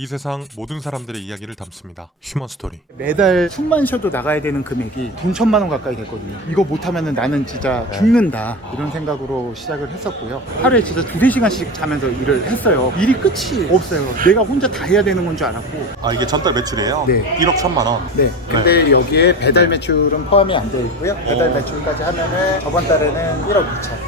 이 세상 모든 사람들의 이야기를 담습니다. 휴먼 스토리. 매달 숨만 쉬어도 나가야 되는 금액이 돈 1,000만 원 가까이 됐거든요. 이거 못하면 나는 진짜 죽는다, 이런 생각으로 시작을 했었고요. 하루에 진짜 2-3시간씩 자면서 일을 했어요. 일이 끝이 없어요. 내가 혼자 다 해야 되는 건 줄 알았고. 아, 이게 전달 매출이에요? 네. 1억 1,000만 원. 네. 근데 여기에 배달 매출은 포함이 안 되어 있고요. 배달 매출까지 하면은 저번 달에는 1억 2천.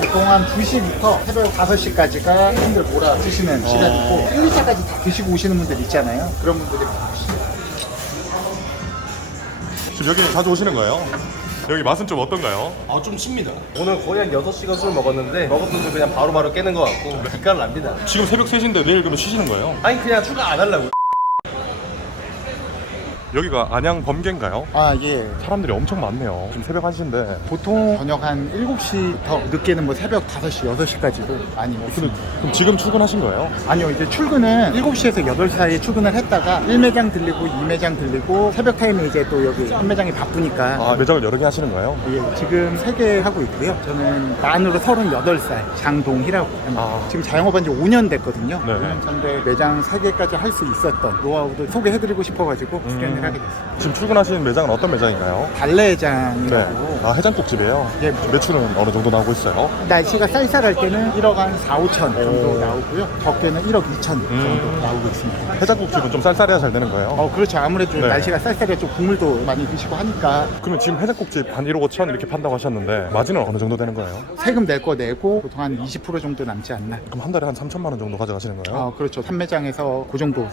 보통 한 2시부터 새벽 5시까지가 분들 몰아 드시는 시간이고 1, 2차까지 다 드시고 오시는 분들 있잖아요. 그런 분들이 많으시죠. 지금 여기 자주 오시는 거예요? 여기 맛은 좀 어떤가요? 아, 좀 씁니다. 오늘 거의 한 6시간 술 먹었는데 먹었던 술 그냥 바로바로 깨는 것 같고 기깔 납니다. 지금 새벽 3시인데 내일 그러면 쉬시는 거예요? 아니 그냥 추가 안 하려고. 여기가 안양 범계인가요? 아, 예. 사람들이 엄청 많네요. 지금 새벽 1시인데. 보통 저녁 한 7시부터 늦게는 뭐 새벽 5시, 6시까지도 많이 오십니다. 그럼 지금 출근하신 거예요? 아니요, 이제 출근은 7시에서 8시 사이에 출근을 했다가 1매장 들리고 2매장 들리고 새벽 타임에 이제 또 여기 3매장이 바쁘니까. 아, 매장을 여러 개 하시는 거예요? 예, 지금 3개 하고 있고요. 저는 만으로 38살 장동희라고 합니다. 지금 자영업한 지 5년 됐거든요. 네. 5년 전에 매장 3개까지 할 수 있었던 노하우도 소개해드리고 싶어가지고 출연을 하게 됐습니다. 지금 출근하시는 매장은 어떤 매장인가요? 달래장이라고. 아, 해장국집이에요? 예. 매출은 어느 정도 나오고 있어요? 날씨가 쌀쌀할 때는 1억 한 4, 5천 정도 나오고요. 덥게는 1억 2천 정도 나오고 있습니다. 해장국집은 좀 쌀쌀해야 잘 되는 거예요? 그렇죠. 아무래도 네. 날씨가 쌀쌀해 좀 국물도 많이 드시고 하니까 그러면 지금 해장국집 한 1억 5천 이렇게 판다고 하셨는데 마진은 어느 정도 되는 거예요? 세금 낼 거 내고 보통 한 20% 정도 남지 않나. 그럼 한 달에 한 3천만 원 정도 가져가시는 거예요? 그렇죠. 3매장에서 그 정도.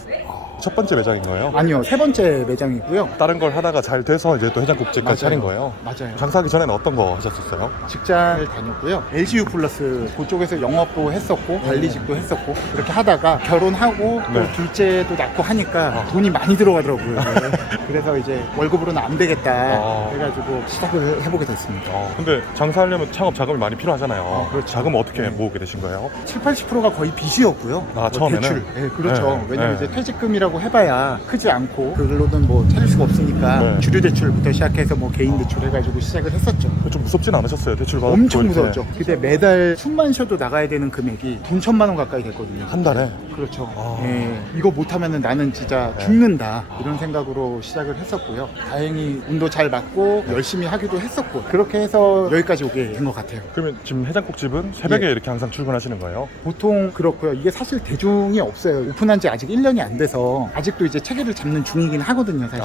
첫 번째 매장인 거예요? 아니요, 3번째 매장이고요. 다른 걸 하다가 잘 돼서 이제 또 해장국집까지 맞아요. 차린 거예요? 맞아요. 장사하기 전에는 어떤 거 하셨었어요? 직장을 다녔고요. LGU 플러스 그쪽에서 영업도 했었고 관리직도 했었고 그렇게 하다가 결혼하고 또 네. 둘째도 낳고 하니까 돈이 많이 들어가더라고요. 그래서 이제 월급으로는 안 되겠다 해가지고 시작을 해보게 됐습니다. 근데 장사하려면 창업 자금이 많이 필요하잖아요. 그렇죠. 자금은 어떻게 모으게 되신 거예요? 70-80%가 거의 빚이었고요. 처음에는? 대출. 네, 그렇죠. 네. 왜냐면 네. 이제 퇴직금이라고 해봐야 크지 않고 그걸로는 뭐 차릴 수가 없으니까 네. 주류 대출부터 시작해서 뭐 개인 대출 해가지고 시작을 했었죠. 좀 무섭진 않으셨어요? 대출 받고 엄청 이렇게? 무서웠죠. 근데 매달 숨만 쉬어도 나가야 되는 금액이 돈 1,000만 원 가까이 됐거든요. 한 달에? 그렇죠. 예, 이거 못하면은 나는 진짜 죽는다, 이런 생각으로 시작을 했었고요. 다행히 운도 잘 맞고 열심히 하기도 했었고 그렇게 해서 여기까지 오게 된 것 같아요. 그러면 지금 해장국집은 새벽에 예. 이렇게 항상 출근하시는 거예요? 보통 그렇고요. 이게 사실 대중이 없어요. 오픈한 지 아직 1년이 안 돼서 아직도 이제 체계를 잡는 중이긴 하거든요, 사실.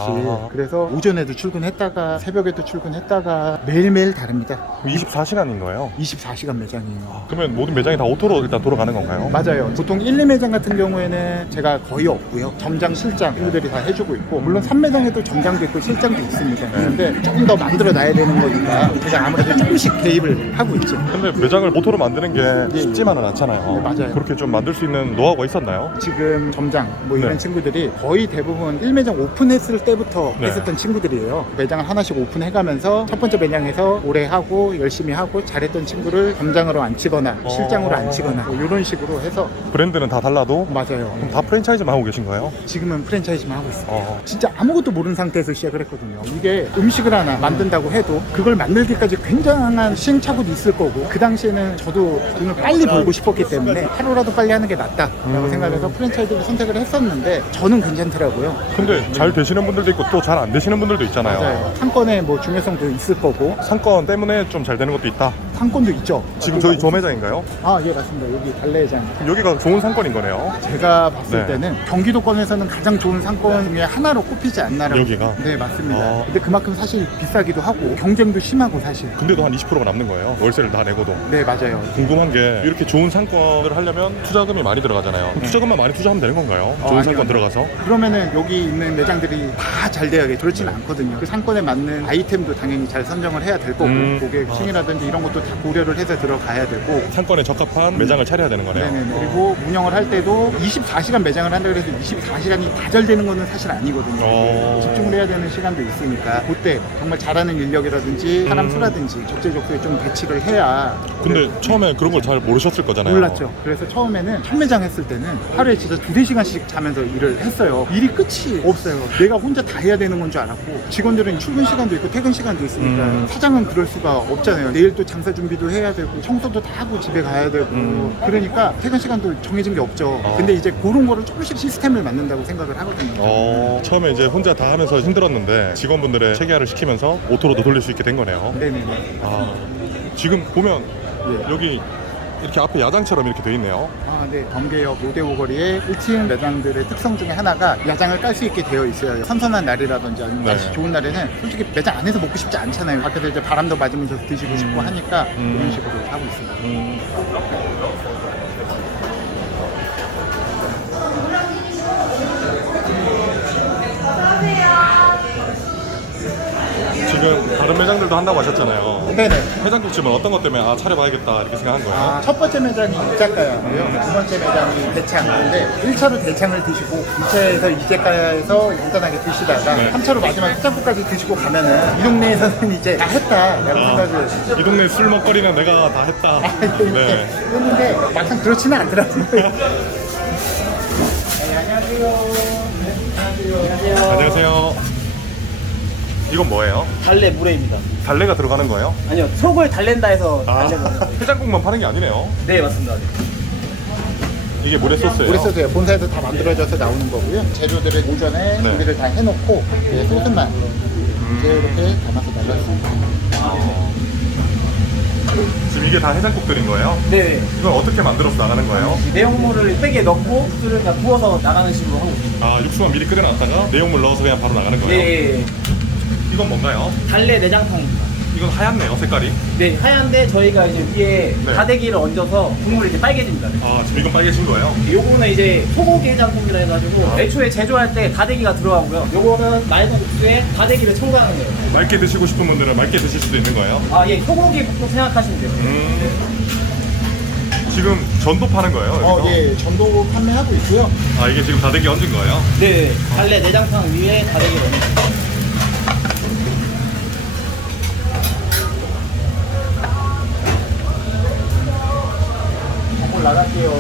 그래서 오전에도 출근했다가 새벽에도 출근했다가 매일매일 다릅니다. 24시간인 거예요? 24시간 매장이에요. 그러면 모든 매장이 다 오토로 일단 돌아가는 건가요? 맞아요. 보통 1, 2매장 같은 경우에는 제가 거의 없고요. 점장, 실장 친구들이 다 해주고 있고, 물론 3매장에도 점장도 있고 실장도 있습니다. 근데 조금 더 만들어 놔야 되는 거니까 제가 아무래도 조금씩 개입을 하고 있죠. 근데 매장을 오토로 만드는 게 쉽지만은 않잖아요. 네, 맞아요. 그렇게 좀 만들 수 있는 노하우가 있었나요? 지금 점장 뭐 이런 네. 친구들이 거의 대부분 1매장 오픈했을 때부터 네. 했었던 친구들이에요. 매장을 하나씩 오픈해가면서 첫 번째 매장에서 오래 하고 열심히 하고 잘했던 친구를 점장으로 앉히거나 실장으로 앉히거나 뭐 이런 식으로 해서. 브랜드는 다 달라도 맞아요. 그럼 다 프랜차이즈만 하고 계신 거예요? 지금은 프랜차이즈만 하고 있습니다. 어. 진짜 아무것도 모르는 상태에서 시작을 했거든요. 이게 음식을 하나 만든다고 해도 그걸 만들기까지 굉장한 시행착오도 있을 거고, 그 당시에는 저도 돈을 빨리 벌고 싶었기 때문에 하루라도 빨리 하는 게 낫다라고 생각해서 프랜차이즈를 선택을 했었는데 저는 괜찮더라고요. 근데 잘 되시는 분들도 있고 또 잘 안 되시는 분들도 있잖아요. 맞아요. 상권의 뭐 중요성도 있을 거고. 상권 때문에 좀 잘 되는 것도 있다. 상권도 있죠. 지금 저희 저 매장인가요? 예, 맞습니다. 여기 달래장. 여기가 좋은 상권인 거네요. 제가 봤을 네. 때는 경기도권에서는 가장 좋은 상권 중에 하나로 꼽히지 않나라고. 여기가? 네, 맞습니다. 근데 그만큼 사실 비싸기도 하고 경쟁도 심하고 사실. 근데도 한 20%가 남는 거예요. 월세를 다 내고도. 네, 맞아요. 궁금한 게 이렇게 좋은 상권을 하려면 투자금이 많이 들어가잖아요. 그럼 투자금만 많이 투자하면 되는 건가요? 좋은 아니요, 상권 아니요. 들어가서? 그러면은 여기 있는 매장들이 다 잘 돼야겠죠. 그렇지는 않거든요. 그 상권에 맞는 아이템도 당연히 잘 선정을 해야 될 거고, 고객 층이라든지 이런 것도 다 고려를 해서 들어가야 되고. 상권에 적합한 매장을 차려야 되는 거네요. 네네. 그리고 운영을 할 때도 24시간 매장을 한다 그래서 24시간이 다 잘 되는 거는 사실 아니거든요. 집중을 해야 되는 시간도 있으니까 그때 정말 잘하는 인력이라든지 사람 수라든지 적재적소에 좀 배치를 해야. 근데 처음에 그런 걸 잘 모르셨을 거잖아요. 몰랐죠. 그래서 처음에는 첫 매장 했을 때는 하루에 진짜 2-3시간씩 자면서 일을 했어요. 일이 끝이 없어요. 내가 혼자 다 해야 되는 건 줄 알았고, 직원들은 출근 시간도 있고 퇴근 시간도 있으니까 사장은 그럴 수가 없잖아요. 내일 또 장사 좀 준비도 해야 되고 청소도 다 하고 집에 가야 되고 그러니까 퇴근 시간도 정해진 게 없죠. 근데 이제 그런 거를 조금씩 시스템을 만든다고 생각을 하거든요. 처음에 이제 혼자 다 하면서 힘들었는데 직원분들의 체계화를 시키면서 오토로도 돌릴 수 있게 된 거네요. 네네네. 지금 보면 예. 여기 이렇게 앞에 야장처럼 이렇게 돼 있네요. 네. 범계역 로데오 거리의 1층 매장들의 특성 중에 하나가 야장을 깔 수 있게 되어 있어요. 선선한 날이라든지 아니면 네. 날씨 좋은 날에는 솔직히 매장 안에서 먹고 싶지 않잖아요. 밖에서 이제 바람도 맞으면서 드시고 싶고 하니까 이런 식으로 하고 있습니다. 지금 다른 매장들도 한다고 하셨잖아요. 네네. 해장국집은 어떤 것 때문에 차려봐야겠다 이렇게 생각한 거예요? 첫 번째 매장이 이자카야고요. 두 번째 매장이 대창인데 1차로 대창을 드시고 2차에서 이자카야에서 간단하게 드시다가 네. 3차로 마지막 해장국까지 드시고 가면은 이 동네에서는 이제 다 했다라고 생각을 이 동네 술 먹거리는 내가 다 했다. 네. 했는데 막상 그렇지는 않더라고요. 네, 안녕하세요. 안녕하세요. 이건 뭐예요? 달래 물회입니다. 달래가 들어가는 거예요? 아니요, 속을 달랜다 해서 달래 먹는 거예요. 해장국만 파는 게 아니네요. 네, 맞습니다. 네. 이게 모래 소스예요. 우리 소스예요. 본사에서 다 만들어져서 나오는 거고요. 재료들을 오전에 준비를 다 해놓고 이제 소스만 이제 이렇게 담아서 나갔습니다. 지금 이게 다 해장국들인 거예요? 네. 이건 어떻게 만들어서 나가는 거예요? 내용물을 팩에 넣고 술을 그냥 부어서 나가는 식으로 하고 있습니다. 육수만 미리 끓여놨다가 내용물 넣어서 그냥 바로 나가는 거예요? 네. 이건 뭔가요? 달래 내장탕입니다. 이건 하얗네요, 색깔이. 네, 하얀데 저희가 이제 위에 네. 다대기를 얹어서 국물이 이제 빨개집니다. 지금 이건 빨개진 거예요? 요거는 이제 소고기 해장국이라 해가지고 애초에 제조할 때 다대기가 들어가고요. 요거는 맑은 국수에 다대기를 첨가하는 거예요. 맑게 드시고 싶은 분들은 맑게 드실 수도 있는 거예요? 예, 소고기 볶음 생각하시면 돼요. 지금 전도 파는 거예요? 여기서? 예, 전도 판매하고 있고요. 이게 지금 다대기 얹은 거예요? 네, 달래 내장탕 위에 다대기를 얹는 거예요. 전골 나갈게요.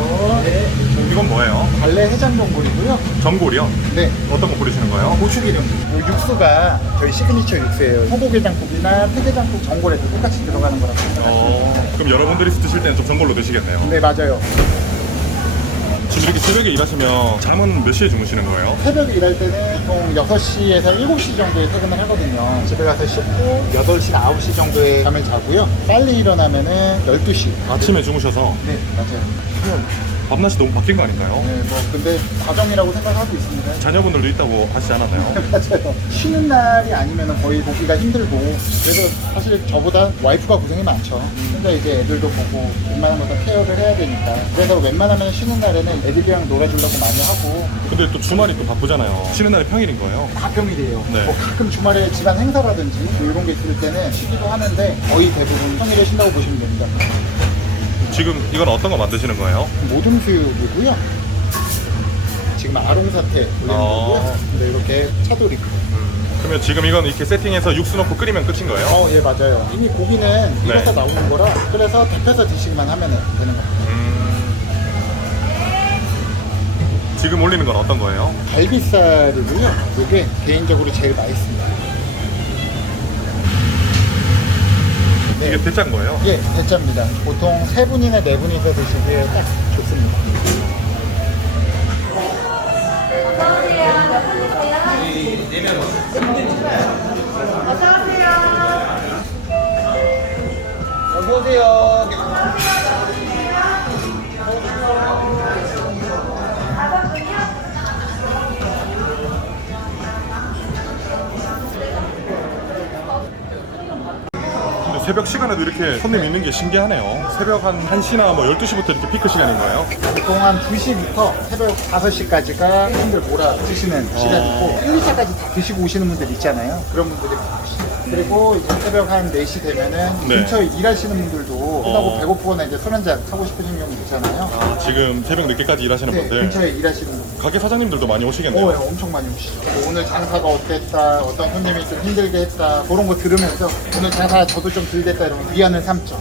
네. 이건 뭐예요? 달래 해장 전골이고요. 전골이요? 네. 어떤 거 뿌리시는 거예요? 고추기름. 이 육수가 저희 시그니처 육수예요. 소고기장국이나 폐게장국 전골에도 똑같이 들어가는 거라고 생각하시면 그럼 여러분들이 드실 때는 좀 전골로 드시겠네요. 네, 맞아요. 지금 이렇게 새벽에 일하시면 잠은 몇 시에 주무시는 거예요? 새벽에 일할 때는 보통 6시에서 7시 정도에 퇴근을 하거든요. 집에 가서 씻고 8시, 9시 정도에 잠을 자고요. 빨리 일어나면은 12시. 아침에 주무셔서 네, 맞아요. 밤낮이 너무 바뀐 거 아닌가요? 네, 근데 과정이라고 생각하고 있습니다. 자녀분들도 있다고 하시지 않았나요? 맞아요. 쉬는 날이 아니면 거의 보기가 힘들고 그래서 사실 저보다 와이프가 고생이 많죠. 혼자 이제 애들도 보고 웬만한 것도 케어를 해야 되니까 그래서 웬만하면 쉬는 날에는 애들이랑 놀아주려고 많이 하고 근데 또 주말이 또 바쁘잖아요. 쉬는 날이 평일인 거예요? 다 평일이에요. 네. 뭐 가끔 주말에 집안 행사라든지 뭐 이런 게 있을 때는 쉬기도 하는데 거의 대부분 평일에 쉰다고 보시면 됩니다. 지금 이건 어떤 거 만드시는 거예요? 모둠수육이고요. 지금 아롱사태 올리는 거고요. 근데 이렇게 차돌이. 그러면 지금 이건 이렇게 세팅해서 육수 넣고 끓이면 끝인 거예요? 예, 맞아요. 이미 고기는 익어서 나오는 거라 그래서 데펴서 드시기만 하면 되는 겁니다. 지금 올리는 건 어떤 거예요? 갈비살이고요. 이게 개인적으로 제일 맛있습니다. 네. 이게 대짜인 거예요? 예, 대짜입니다. 보통 3분이나 4분이서 드시기에 딱 좋습니다. 어서오세요. 근데 새벽 시간에도 이렇게 손님 있는 게 신기하네요. 새벽 한 1시나 뭐 12시부터 이렇게 피크 시간인 거예요? 보통 한 2시부터 새벽 5시까지가 손님들 몰아 드시는 시간이고 1, 2차까지 다 드시고 오시는 분들 있잖아요. 그런 분들이 많으시죠. 그리고 이제 새벽 한 4시 되면은 네. 근처에 일하시는 분들도 끝나고 배고프거나 이제 술 한잔 하고 싶으신 경우 있잖아요. 지금 새벽 늦게까지 일하시는 네, 분들 근처에 일하시는 분들. 가게 사장님들도 많이 오시겠네요. 엄청 많이 오시죠. 뭐 오늘 장사가 어땠다, 어떤 손님이 좀 힘들게 했다, 그런 거 들으면서 오늘 장사 저도 좀 덜 됐다 이러면 위안을 삼죠.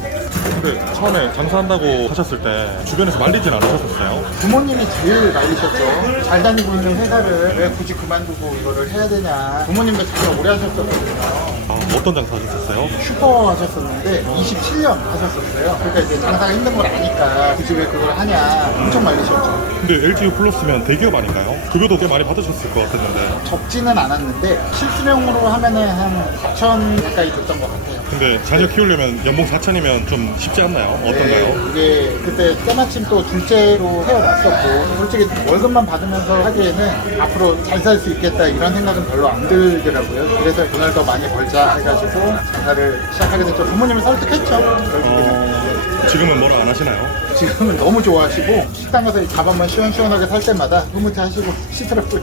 근데 처음에 장사한다고 하셨을 때 주변에서 말리진 않으셨었어요? 부모님이 제일 말리셨죠. 잘 다니고 있는 회사를 왜 굳이 그만두고 이거를 해야 되냐. 부모님도 장사 오래 하셨었거든요. 어떤 장사 하셨었어요? 슈퍼 하셨었는데 27년 하셨었어요. 그러니까 이제 장사가 힘든 걸 아니까 굳이 왜 그걸 하냐 엄청 말리셨죠. 근데 LTU 플러스면 대기업 아닌가요? 급여도 꽤 많이 받으셨을 것 같았는데. 적지는 않았는데 실수령으로 하면은 한 4천 가까이 줬던 것 같아요. 근데 자녀 키우려면 연봉 4천이면 좀 쉽지 않나요? 어떤가요? 네, 이게 그때 때마침 또 둘째로 태어났었고 솔직히 월급만 받으면서 하기에는 앞으로 잘 살 수 있겠다 이런 생각은 별로 안 들더라고요. 그래서 돈을 더 많이 벌자 해가지고 장사를 시작하게 됐죠. 부모님을 설득했죠. 결국에는. 지금은 뭐라 안 하시나요? 지금은 너무 좋아하시고 식당 가서 밥 한번 시원시원하게 살 때마다 흐뭇해하시고 시더라고요.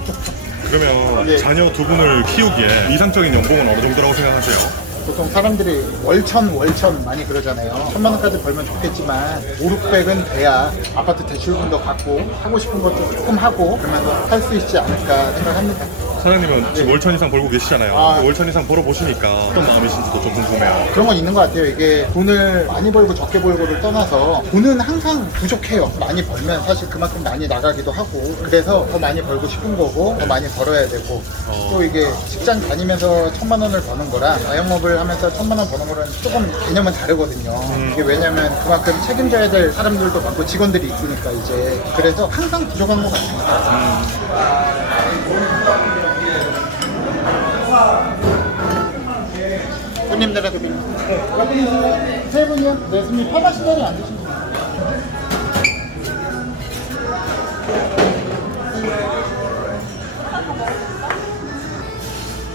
그러면 네. 자녀 두 분을 키우기에 이상적인 연봉은 어느 정도라고 생각하세요? 보통 사람들이 월천 많이 그러잖아요. 1,000만 원까지 벌면 좋겠지만 5, 600은 돼야 아파트 대출금도 갚고 하고 싶은 것도 조금 하고 그러면서 살 수 있지 않을까 생각합니다. 사장님은 지금 네. 월천 이상 벌고 계시잖아요. 아. 월천 이상 벌어보시니까 어떤 마음이신지도 좀 궁금해요. 그런 건 있는 것 같아요. 이게 돈을 많이 벌고 적게 벌고를 떠나서 돈은 항상 부족해요. 많이 벌면 사실 그만큼 많이 나가기도 하고 그래서 더 많이 벌고 싶은 거고 더 많이 벌어야 되고 또 이게 직장 다니면서 1,000만 원을 버는 거랑 자영업을 하면서 1,000만 원 버는 거랑 조금 개념은 다르거든요. 이게 왜냐면 그만큼 책임져야 될 사람들도 많고 직원들이 있으니까 이제 그래서 항상 부족한 것 같습니다. 손님들한테 네, 세 분이요? 네, 손님 파마시다리 안 드시면 돼요.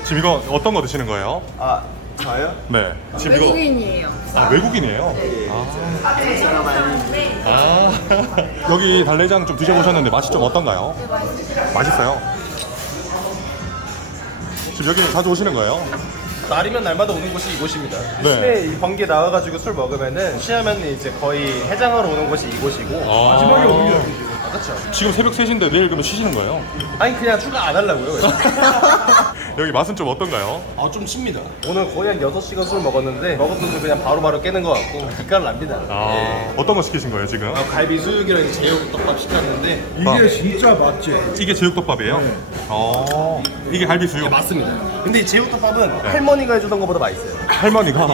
지금 이거 어떤 거 드시는 거예요? 아 저요? 네. 지금 외국인이에요. 이거 아, 외국인이에요? 아. 여기 달래장 좀 드셔보셨는데 맛이 좀 어떤가요? 맛있어요. 지금 여기 자주 오시는 거예요? 날이면 날마다 오는 곳이 이곳입니다. 네. 시내 이 번개 나와가지고 술 먹으면은 취하면 이제 거의 해장하러 오는 곳이 이곳이고 아. 마지막에 오는 게 여기죠. 그렇죠. 지금 새벽 3시인데 내일 그러면 쉬시는 거예요? 아니 그냥 추가 안 하려고요. 여기 맛은 좀 어떤가요? 좀 칩니다. 오늘 거의 한 6시간 술 먹었는데 먹었던 술 그냥 바로바로 깨는 것 같고 기가를 납니다. 예. 어떤 거 시키신 거예요 지금? 갈비 수육이랑 제육덮밥 시켰는데 이게 진짜 맛지. 이게 제육덮밥이에요? 이게 갈비 수육? 맞습니다. 근데 이 제육덮밥은 할머니가 해주던 것보다 맛있어요. 할머니가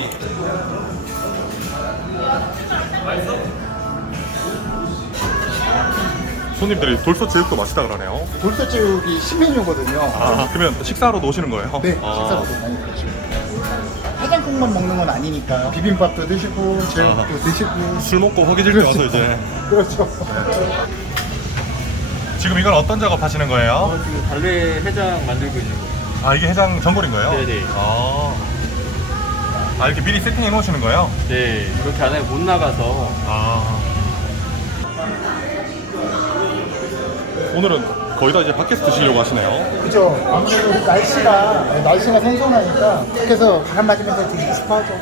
손님들이 돌솥 제육도 맛있다 그러네요. 돌솥제육이 신메뉴거든요. 아, 그러면 식사하러 오시는 거예요? 네, 아. 식사로도 많이 드시고. 해장국만 먹는 건 아니니까 비빔밥도 드시고 제육도 드시고. 술 먹고 허기질 때 와서 이제 그렇죠. 지금 이건 어떤 작업 하시는 거예요? 지금 달래 해장 만들고 있는 거예요. 아 이게 해장 전골인 거예요? 네네. 아 이렇게 미리 세팅해 놓으시는 거예요? 네, 이렇게 안에 못 나가서 아 오늘은 거의 다 이제 밖에서 드시려고 하시네요. 그죠. 아무래도 날씨가 선선하니까 밖에서 바람 맞으면서 드시고 싶어 하죠.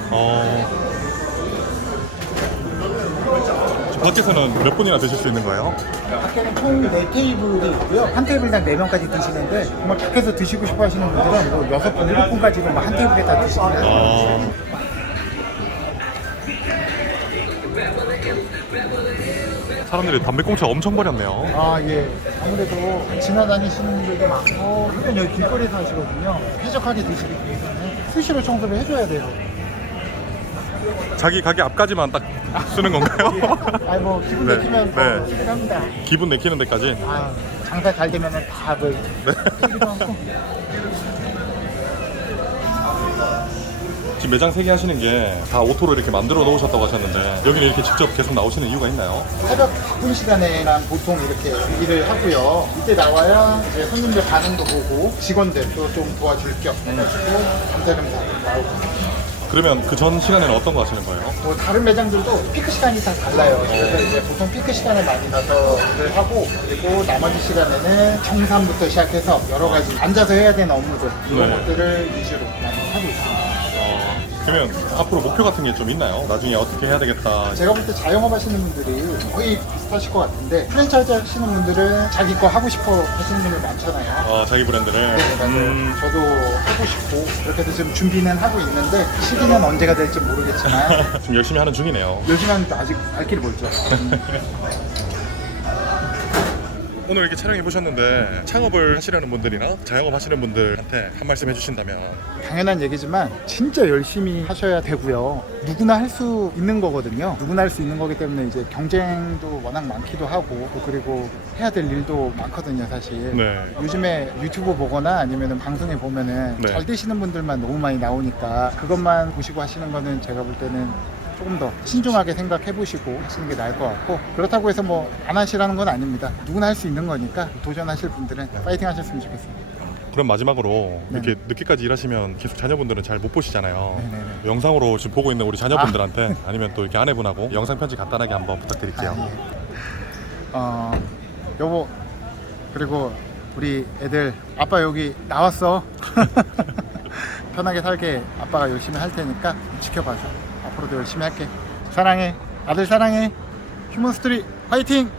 지금 밖에서는 몇 분이나 드실 수 있는 거예요? 밖에는 총 4테이블이 있고요. 한 테이블당 4명까지 드시는데 정말 밖에서 드시고 싶어 하시는 분들은 뭐 6분, 7분까지도 뭐 한 테이블에 다 드시는 거예요. 사람들이 담배꽁초 엄청 버렸네요. 아, 예. 아무래도 지나다니시는 분들도 많고, 물론 여기 길거리에서 하시거든요. 쾌적하게 드시기 위해서는 수시로 청소를 해줘야 돼요. 자기 가게 앞까지만 딱 쓰는 건가요? 아니, 뭐, 기분 네, 내키면 네. 더 쓰긴 합니다. 기분 내키는 데까지. 아, 장사 잘 되면은 다 뭐, 쓰기도 하고. 지금 매장 3개 하시는 게 다 오토로 이렇게 만들어 놓으셨다고 하셨는데 여기는 이렇게 직접 계속 나오시는 이유가 있나요? 새벽 바쁜 시간에만 보통 이렇게 일을 하고요. 이때 나와야 이제 손님들 반응도 보고 직원들도 좀 도와줄 겸 해가지고 감사검사 나오고. 그러면 그 전 시간에는 어떤 거 하시는 거예요? 뭐 다른 매장들도 피크 시간이 다 달라요. 그래서 이제 보통 피크 시간에 많이 가서 일을 하고 그리고 나머지 시간에는 청산부터 시작해서 여러 가지 앉아서 해야 되는 업무들 이런 네. 것들을 위주로 많이 하고 있습니다. 그러면 앞으로 목표 같은 게 좀 있나요? 나중에 어떻게 해야 되겠다. 제가 볼 때 자영업 하시는 분들이 거의 비슷하실 것 같은데 프랜차이즈 하시는 분들은 자기 거 하고 싶어 하시는 분들 많잖아요. 자기 브랜드를. 네, 맞아요. 저도 하고 싶고 그렇게 해서 지금 준비는 하고 있는데 시기는 언제가 될지 모르겠지만 지금 열심히 하는 중이네요. 요즘은 아직 갈 길이 멀죠. 오늘 이렇게 촬영해 보셨는데 창업을 하시려는 분들이나 자영업 하시는 분들한테 한 말씀 해주신다면. 당연한 얘기지만 진짜 열심히 하셔야 되고요. 누구나 할 수 있는 거거든요. 누구나 할 수 있는 거기 때문에 이제 경쟁도 워낙 많기도 하고 그리고 해야 될 일도 많거든요, 사실. 네. 요즘에 유튜브 보거나 아니면 방송에 보면은 네. 잘 되시는 분들만 너무 많이 나오니까 그것만 보시고 하시는 거는 제가 볼 때는 조금 더 신중하게 생각해 보시고 하시는 게 나을 것 같고, 그렇다고 해서 뭐 안 하시라는 건 아닙니다. 누구나 할 수 있는 거니까 도전하실 분들은 파이팅 하셨으면 좋겠습니다. 그럼 마지막으로 네. 이렇게 늦게까지 일하시면 계속 자녀분들은 잘 못 보시잖아요. 네네네. 영상으로 지금 보고 있는 우리 자녀분들한테 아니면 또 이렇게 아내분하고 영상 편지 간단하게 한번 부탁드릴게요. 여보, 그리고 우리 애들 아빠 여기 나왔어. 편하게 살게 아빠가 열심히 할 테니까 지켜봐줘. 앞으로도 열심히 할게. 사랑해. 아들 사랑해. 휴먼 스토리 화이팅!